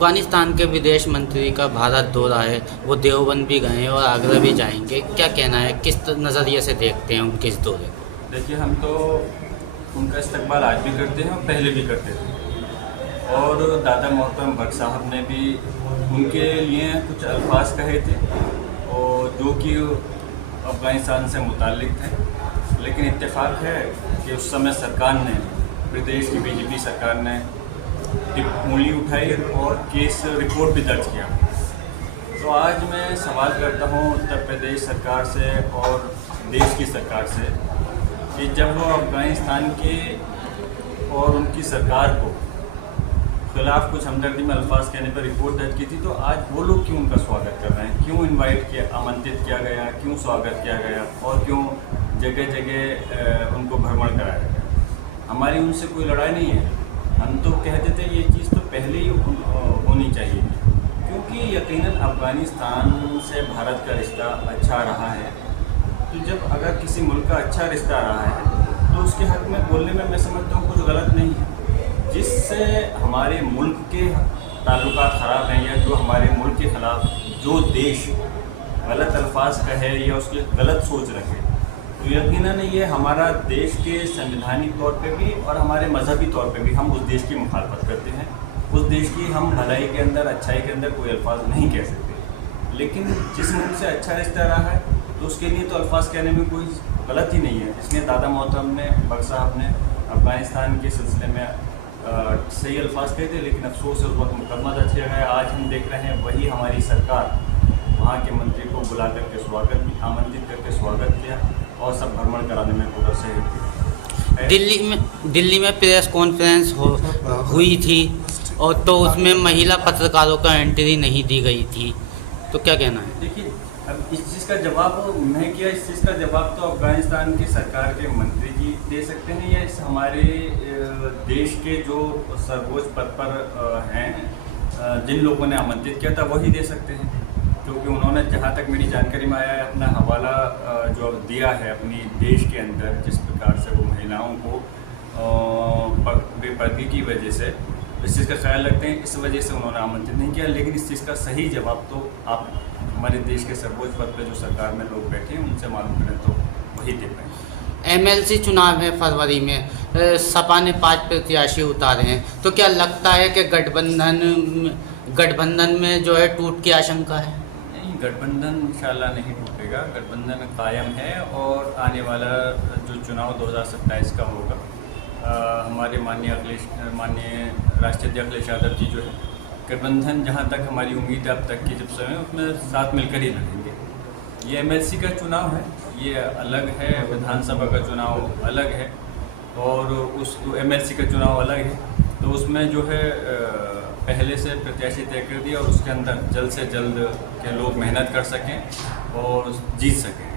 अफगानिस्तान के विदेश मंत्री का भारत दौरा है, वो देवबंद भी गए हैं और आगरा भी जाएंगे। क्या कहना है, किस नज़रिए से देखते हैं उनके इस दौरे को? देखिए, हम तो उनका इस्तकबाल आज भी करते हैं और पहले भी करते थे। और दादा मोहतरम भट्ट साहब ने भी उनके लिए कुछ अल्फाज कहे थे और जो कि अफ़गानिस्तान से मुताल्लिक़ थे। लेकिन इत्तेफाक है कि उस समय सरकार ने, प्रदेश की बीजेपी सरकार ने उंगली उठाई और केस रिपोर्ट भी दर्ज किया। तो आज मैं सवाल करता हूँ उत्तर प्रदेश सरकार से और देश की सरकार से कि जब वो अफ़गानिस्तान के और उनकी सरकार को खिलाफ कुछ हमदर्दी में अल्फाज कहने पर रिपोर्ट दर्ज की थी, तो आज वो लोग क्यों उनका स्वागत कर रहे हैं? क्यों इनवाइट किया, आमंत्रित किया गया, क्यों स्वागत किया गया और क्यों जगह जगह उनको भ्रमण कराया गया? हमारी उनसे कोई लड़ाई नहीं है। हम तो कहते थे ये चीज़ तो पहले ही होनी चाहिए थी, क्योंकि यकीनन अफ़गानिस्तान से भारत का रिश्ता अच्छा रहा है। तो जब अगर किसी मुल्क का अच्छा रिश्ता रहा है तो उसके हक़ में बोलने में मैं समझता हूँ कुछ गलत नहीं है। जिससे हमारे मुल्क के ताल्लुकात ख़राब हैं या जो हमारे मुल्क के ख़िलाफ़ जो देश गलत अल्फाज कहे या उसकी गलत सोच रखे, तो यकीनन ये हमारा देश के संवैधानिक तौर पे भी और हमारे मजहबी तौर पे भी हम उस देश की मुखालफत करते हैं। उस देश की हम भलाई के अंदर, अच्छाई के अंदर कोई अल्फाज नहीं कह सकते। लेकिन जिस मुल्क से अच्छा रिश्ता रहा है तो उसके लिए तो अल्फाज कहने में कोई गलत ही नहीं है। इसलिए दादा मोहतरम ने, भट्ट साहब ने अफ़गानिस्तान के सिलसिले में सही अल्फाज कहे थे, लेकिन अफसोस है उस वक्त मुकदमा दर्ज किया गया। आज हम देख रहे हैं वही हमारी सरकार वहाँ के मंत्री को बुला करके स्वागत, आमंत्रित करके स्वागत किया और सब भ्रमण कराने में पूरा सहयोग। दिल्ली में प्रेस कॉन्फ्रेंस हुई थी और तो उसमें महिला पत्रकारों का एंट्री नहीं दी गई थी, तो क्या कहना है? देखिए, अब इस चीज़ का जवाब मैं किया, इस चीज़ का जवाब तो अफ़गानिस्तान की सरकार के मंत्री जी दे सकते हैं या इस हमारे देश के जो सर्वोच्च पद पर हैं, जिन लोगों ने आमंत्रित किया था वही दे सकते हैं। क्योंकि उन्होंने, जहाँ तक मेरी जानकारी में आया है, अपना हवाला जो दिया है अपनी देश के अंदर, जिस प्रकार से वो महिलाओं को बेपर्दगी की वजह से इस चीज़ का ख्याल रखते हैं, इस वजह से उन्होंने आमंत्रित नहीं किया। लेकिन इस चीज़ का सही जवाब तो आप हमारे देश के सर्वोच्च पद पर जो सरकार में लोग बैठे हैं उनसे मालूम करें तो वही दे पाएंगे। एमएलसी चुनाव है फरवरी में, सपा ने 5 प्रत्याशी उतारे हैं, तो क्या लगता है कि गठबंधन में जो है टूट की आशंका है? नहीं, गठबंधन इंशाल्लाह नहीं टूटेगा। गठबंधन कायम है और आने वाला जो चुनाव 2027 का होगा, हमारे माननीय राष्ट्रीय अध्यक्ष अखिलेश यादव जी जो है, गठबंधन जहाँ तक हमारी उम्मीद है अब तक की, जब समय उसमें साथ मिलकर ही लड़ेंगे। ये एमएलसी का चुनाव है, ये अलग है, विधानसभा का चुनाव अलग है और उस एमएलसी का चुनाव अलग है। तो उसमें जो है पहले से प्रत्याशी तय कर दिया और उसके अंदर जल्द से जल्द के लोग मेहनत कर सकें और जीत सकें।